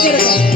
cierto.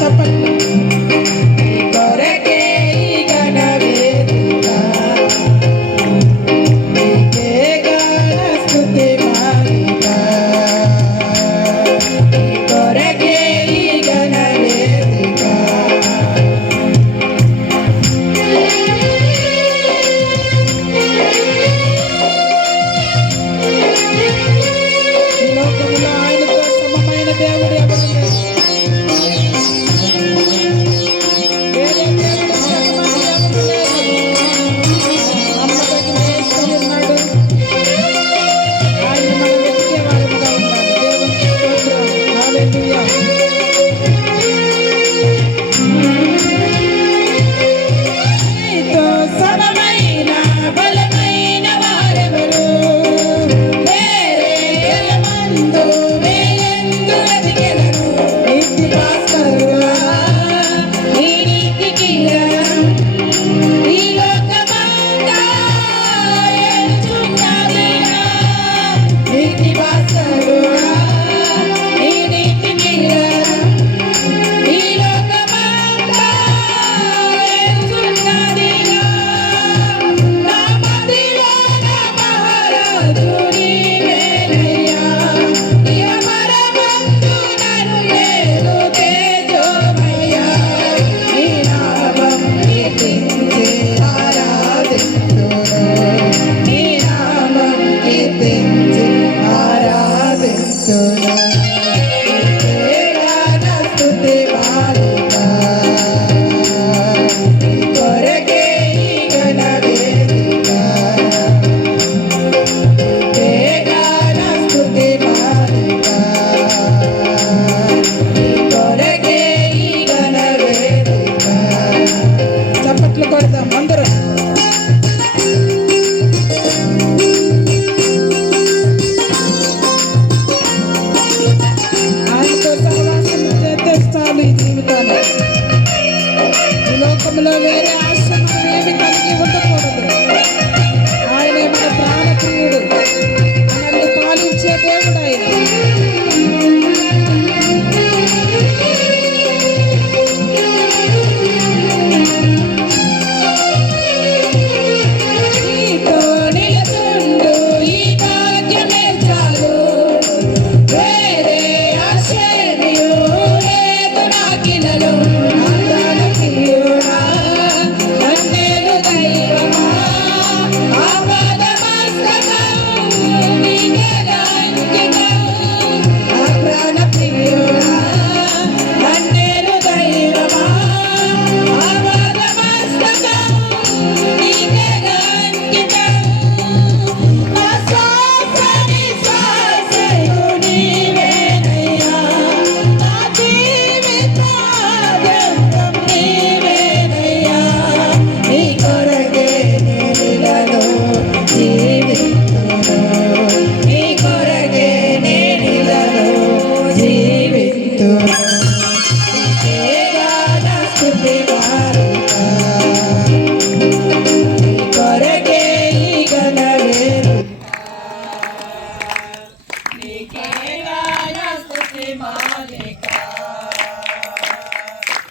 sa pag చప్పట్లు కొడదాం అందరూ. ఆయనతో సహవాసం చేస్తాను ఈ జీవితాన్ని. వేరే ఆశ్రమం ఏమి కలిగి ఉండదు.